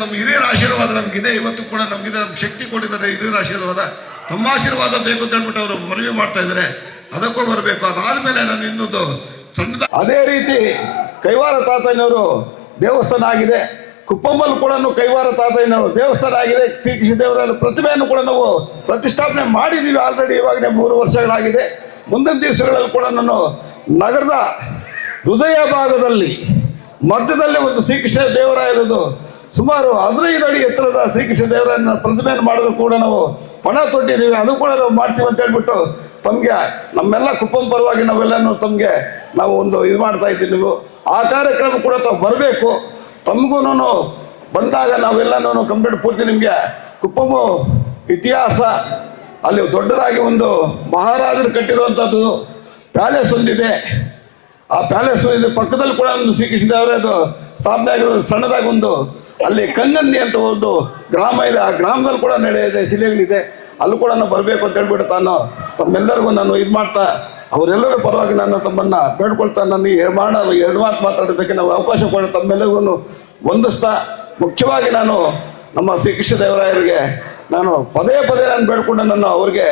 ತಮ್ಮ ಹಿರಿಯರ ಆಶೀರ್ವಾದ ನಮಗಿದೆ, ಇವತ್ತು ಕೂಡ ನಮಗಿದೆ, ನಮ್ಗೆ ಶಕ್ತಿ ಕೊಟ್ಟಿದ್ದಾರೆ ಹಿರಿಯರ ಆಶೀರ್ವಾದ. ತಮ್ಮ ಆಶೀರ್ವಾದ ಬೇಕು ಅಂತ ಹೇಳ್ಬಿಟ್ಟು ಅವರು ಮನವಿ ಮಾಡ್ತಾ ಇದ್ದಾರೆ, ಅದಕ್ಕೂ ಬರಬೇಕು. ಅದಾದಮೇಲೆ ನಾನು ಇನ್ನೊಂದು ಸಣ್ಣ ಅದೇ ರೀತಿ ಕೈವಾರ ತಾತಯ್ಯನವರು ದೇವಸ್ಥಾನ ಆಗಿದೆ, ಕುಪ್ಪಮ್ಮಲ್ಲಿ ಕೂಡ ಕೈವಾರ ತಾತಯ್ಯನವರು ದೇವಸ್ಥಾನ ಆಗಿದೆ. ಶ್ರೀಕೃಷ್ಣ ದೇವರ ಪ್ರತಿಮೆಯನ್ನು ಕೂಡ ನಾವು ಪ್ರತಿಷ್ಠಾಪನೆ ಮಾಡಿದ್ದೀವಿ ಆಲ್ರೆಡಿ, ಇವಾಗಲೇ 3 ವರ್ಷಗಳಾಗಿದೆ. ಮುಂದಿನ ದಿವಸಗಳಲ್ಲಿ ಕೂಡ ನಾನು ನಗರದ ಹೃದಯ ಭಾಗದಲ್ಲಿ ಮಧ್ಯದಲ್ಲಿ ಒಂದು ಶ್ರೀಕೃಷ್ಣ ದೇವರಾಯರದು ಸುಮಾರು 15 ಅಡಿ ಎತ್ತರದ ಶ್ರೀಕೃಷ್ಣ ದೇವರಾಯನ ಪ್ರತಿಮೆಯನ್ನು ಮಾಡೋದು ಕೂಡ ನಾವು ಪಣ ತೊಟ್ಟಿದ್ದೀವಿ, ಅದು ಕೂಡ ನಾವು ಮಾಡ್ತೀವಿ ಅಂತ ಹೇಳ್ಬಿಟ್ಟು ತಮಗೆ ನಮ್ಮೆಲ್ಲ ಕುಪ್ಪಂ ಪರವಾಗಿ ನಾವೆಲ್ಲನೂ ತಮಗೆ ನಾವು ಒಂದು ಇದು ಮಾಡ್ತಾ ಇದ್ದೀವಿ. ನೀವು ಆ ಕಾರ್ಯಕ್ರಮ ಕೂಡ ತಾವು ಬರಬೇಕು. ತಮಗೂ ಬಂದಾಗ ನಾವೆಲ್ಲನೂ ಕಂಪ್ಲೀಟ್ ಪೂರ್ತಿ ನಿಮಗೆ ಕುಪ್ಪಮು ಇತಿಹಾಸ, ಅಲ್ಲಿ ದೊಡ್ಡದಾಗಿ ಒಂದು ಮಹಾರಾಜರು ಕಟ್ಟಿರುವಂಥದ್ದು ಪ್ಯಾಲೇಸ್ ಒಂದಿದೆ. ಆ ಪ್ಯಾಲೇಸು ಇದು ಪಕ್ಕದಲ್ಲಿ ಕೂಡ ಒಂದು ಶ್ರೀಕೃಷ್ಣ ದೇವರಾಯರು ಸ್ಥಾಪನೆ ಆಗಿರೋ ಸಣ್ಣದಾಗಿ ಒಂದು ಅಲ್ಲಿ ಕಂಗಂದಿ ಅಂತ ಒಂದು ಗ್ರಾಮ ಇದೆ, ಆ ಗ್ರಾಮದಲ್ಲಿ ಕೂಡ ನಡೆಯಿದೆ, ಶಿಲೆಗಳಿದೆ, ಅಲ್ಲೂ ಕೂಡ ನಾವು ಬರಬೇಕು ಅಂತ ಹೇಳ್ಬಿಟ್ಟು ತಮ್ಮೆಲ್ಲರಿಗೂ ನಾನು ಇದು ಮಾಡ್ತಾ ಅವರೆಲ್ಲರ ಪರವಾಗಿ ನಾನು ತಮ್ಮನ್ನು ಬೇಡ್ಕೊಳ್ತಾ ನಾನು ಈ ಎರಡು ಮಾತು ಮಾತಾಡೋದಕ್ಕೆ ನಾವು ಅವಕಾಶ ಕೊಡ ತಮ್ಮೆಲ್ಲರಿಗೂ ವಂದಿಸ್ತಾ, ಮುಖ್ಯವಾಗಿ ನಾನು ನಮ್ಮ ಶ್ರೀಕೃಷ್ಣ ದೇವರಾಯರಿಗೆ ನಾನು ಪದೇ ನಾನು ಬೇಡ್ಕೊಂಡು ಅವ್ರಿಗೆ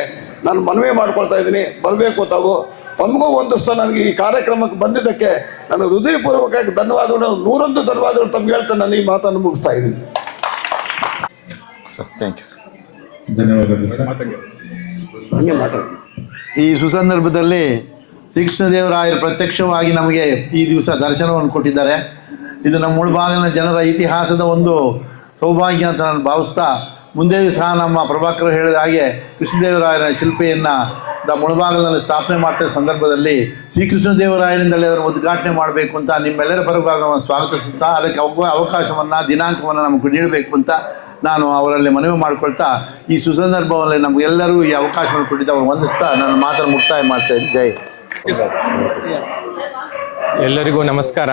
ನಾನು ಮನವಿ ಮಾಡ್ಕೊಳ್ತಾ ಇದ್ದೀನಿ, ಬರಬೇಕು ತಾವು. ತಮಗೂ ವಂದಿಸ್ತಾ ನನಗೆ ಈ ಕಾರ್ಯಕ್ರಮಕ್ಕೆ ಬಂದಿದ್ದಕ್ಕೆ ನಾನು ಹೃದಯಪೂರ್ವಕವಾಗಿ ಧನ್ಯವಾದಗಳು, 101 ಧನ್ಯವಾದಗಳು ತಮ್ಗೆ ಹೇಳ್ತಾ ನಾನು ಈ ಮಾತನ್ನು ಮುಗಿಸ್ತಾ ಇದ್ದೀನಿ. Sir thank you sir. ಧನ್ಯವಾದಗಳು ಸರ್. ಹಂಗೆ ಮಾತಾಡಿ. ಈ ಸುಸಂದರ್ಭದಲ್ಲಿ ಶ್ರೀಕೃಷ್ಣದೇವರಾಯರು ಪ್ರತ್ಯಕ್ಷವಾಗಿ ನಮಗೆ ಈ ದಿವಸ ದರ್ಶನವನ್ನು ಕೊಟ್ಟಿದ್ದಾರೆ. ಇದು ನಮ್ಮ ಮುಳಬಾಗಿಲಿನ ಜನರ ಇತಿಹಾಸದ ಒಂದು ಸೌಭಾಗ್ಯ ಅಂತ ನಾನು ಭಾವಿಸ್ತಾ, ಮುಂದೆಯೂ ಸಹ ನಮ್ಮ ಪ್ರಭಾಕರ್ ಹೇಳಿದ ಹಾಗೆ ಕೃಷ್ಣದೇವರಾಯರ ಶಿಲ್ಪೆಯನ್ನು ಮುಳಬಾಗಿಲಿನಲ್ಲಿ ಸ್ಥಾಪನೆ ಮಾಡ್ತಾ ಸಂದರ್ಭದಲ್ಲಿ ಶ್ರೀಕೃಷ್ಣದೇವರಾಯರಿಂದಲೇ ಅದನ್ನು ಉದ್ಘಾಟನೆ ಮಾಡಬೇಕು ಅಂತ ನಿಮ್ಮೆಲ್ಲರ ಪರವಾಗಿ ಸ್ವಾಗತಿಸುತ್ತಾ, ಅದಕ್ಕೆ ಅವಕಾಶವನ್ನು ದಿನಾಂಕವನ್ನು ನಮಗೆ ನೀಡಬೇಕು ಅಂತ ನಾನು ಅವರಲ್ಲಿ ಮನವಿ ಮಾಡಿಕೊಳ್ತಾ, ಈ ಸುಸಂದರ್ಭದಲ್ಲಿ ನಮಗೆಲ್ಲರೂ ಈ ಅವಕಾಶವನ್ನು ಕೊಟ್ಟಿದ್ದು ಅವ್ರು ವಂದಿಸ್ತಾ ನನ್ನ ಮಾತನ್ನು ಮುಕ್ತಾಯ ಮಾಡ್ತಾಯಿದ್ದೀನಿ. ಜೈ. ಎಲ್ಲರಿಗೂ ನಮಸ್ಕಾರ.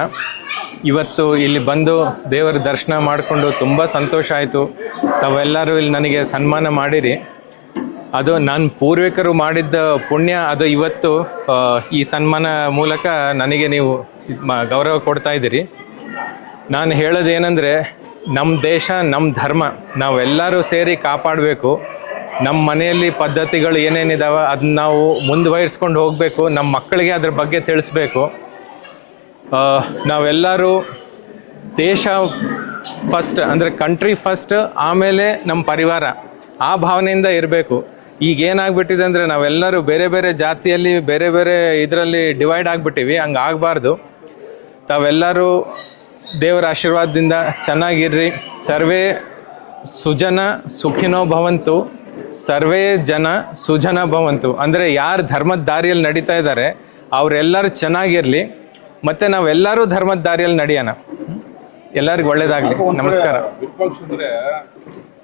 ಇವತ್ತು ಇಲ್ಲಿ ಬಂದು ದೇವರ ದರ್ಶನ ಮಾಡಿಕೊಂಡು ತುಂಬ ಸಂತೋಷ ಆಯಿತು. ತಾವೆಲ್ಲರೂ ಇಲ್ಲಿ ನನಗೆ ಸನ್ಮಾನ ಮಾಡಿರಿ. ಅದು ನನ್ನ ಪೂರ್ವಿಕರು ಮಾಡಿದ್ದ ಪುಣ್ಯ. ಅದು ಇವತ್ತು ಈ ಸನ್ಮಾನ ಮೂಲಕ ನನಗೆ ನೀವು ಗೌರವ ಕೊಡ್ತಾ ಇದ್ದೀರಿ. ನಾನು ಹೇಳೋದೇನೆಂದರೆ, ನಮ್ಮ ದೇಶ, ನಮ್ಮ ಧರ್ಮ ನಾವೆಲ್ಲರೂ ಸೇರಿ ಕಾಪಾಡಬೇಕು. ನಮ್ಮ ಮನೆಯಲ್ಲಿ ಪದ್ಧತಿಗಳು ಏನೇನಿದಾವೆ ಅದನ್ನ ನಾವು ಮುಂದುವರಿಸ್ಕೊಂಡು ಹೋಗಬೇಕು. ನಮ್ಮ ಮಕ್ಕಳಿಗೆ ಅದ್ರ ಬಗ್ಗೆ ತಿಳಿಸ್ಬೇಕು. ನಾವೆಲ್ಲರೂ ದೇಶ ಫಸ್ಟ್, ಅಂದರೆ ಕಂಟ್ರಿ ಫಸ್ಟ್, ಆಮೇಲೆ ನಮ್ಮ ಪರಿವಾರ, ಆ ಭಾವನೆಯಿಂದ ಇರಬೇಕು. ಈಗ ಏನಾಗ್ಬಿಟ್ಟಿದೆ ಅಂದರೆ ನಾವೆಲ್ಲರೂ ಬೇರೆ ಬೇರೆ ಜಾತಿಯಲ್ಲಿ ಬೇರೆ ಬೇರೆ ಇದರಲ್ಲಿ ಡಿವೈಡ್ ಆಗಿಬಿಟ್ಟಿವಿ. ಹಂಗೆ ಆಗಬಾರ್ದು. ತಾವೆಲ್ಲರೂ ದೇವರ ಆಶೀರ್ವಾದದಿಂದ ಚೆನ್ನಾಗಿರ್ರಿ. ಸರ್ವೇ ಸುಜನ ಸುಖಿನೋ ಭವಂತು, ಸರ್ವೇ ಜನ ಸುಜನ ಭವಂತು. ಅಂದರೆ ಯಾರು ಧರ್ಮದ ದಾರಿಯಲ್ಲಿ ನಡೀತಾ ಇದ್ದಾರೆ ಅವರೆಲ್ಲರೂ ಚೆನ್ನಾಗಿರಲಿ, ಮತ್ತು ನಾವೆಲ್ಲರೂ ಧರ್ಮದ ದಾರಿಯಲ್ಲಿ ನಡೆಯೋಣ. ಎಲ್ಲರಿಗೂ ಒಳ್ಳೇದಾಗಲಿ. ನಮಸ್ಕಾರ. ವಿರೂಪಾಕ್ಷಂದ್ರೆ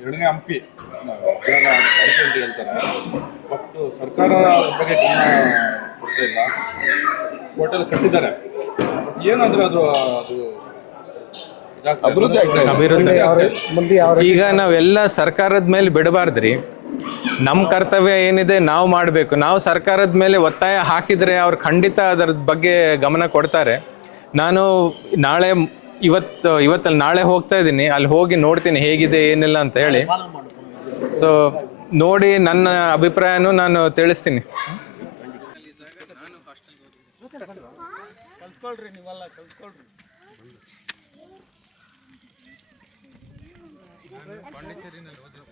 2ನೇ ಹಂಪಿ ಅಂತ ಹೇಳ್ತಾರೆ, ಬಟ್ ಸರ್ಕಾರ ಬಗ್ಗೆ ಗಮನ ಕೊಡ್ತಾ ಇಲ್ಲ. ಹೋಟೆಲ್ ಕಟ್ಟಿದ್ದಾರೆ, ಏನಂದ್ರೆ ಅದು ಅಭಿವೃದ್ಧಿ. ಈಗ ನಾವೆಲ್ಲ ಸರ್ಕಾರದ ಮೇಲೆ ಬಿಡಬಾರ್ದ್ರಿ. ನಮ್ಮ ಕರ್ತವ್ಯ ಏನಿದೆ ನಾವು ಮಾಡಬೇಕು. ನಾವು ಸರ್ಕಾರದ ಮೇಲೆ ಒತ್ತಾಯ ಹಾಕಿದರೆ ಅವ್ರು ಖಂಡಿತ ಅದರ ಬಗ್ಗೆ ಗಮನ ಕೊಡ್ತಾರೆ. ನಾನು ಇವತ್ತಲ್ಲಿ ನಾಳೆ ಹೋಗ್ತಾ ಇದ್ದೀನಿ, ಅಲ್ಲಿ ಹೋಗಿ ನೋಡ್ತೀನಿ ಹೇಗಿದೆ ಏನಿಲ್ಲ ಅಂತ ಹೇಳಿ. ಸೊ ನೋಡಿ ನನ್ನ ಅಭಿಪ್ರಾಯನೂ ನಾನು ತಿಳಿಸ್ತೀನಿ. ಪಾಂಡಿಚೇರಿನಲ್ಲಿ ಹೋದ್ರೆ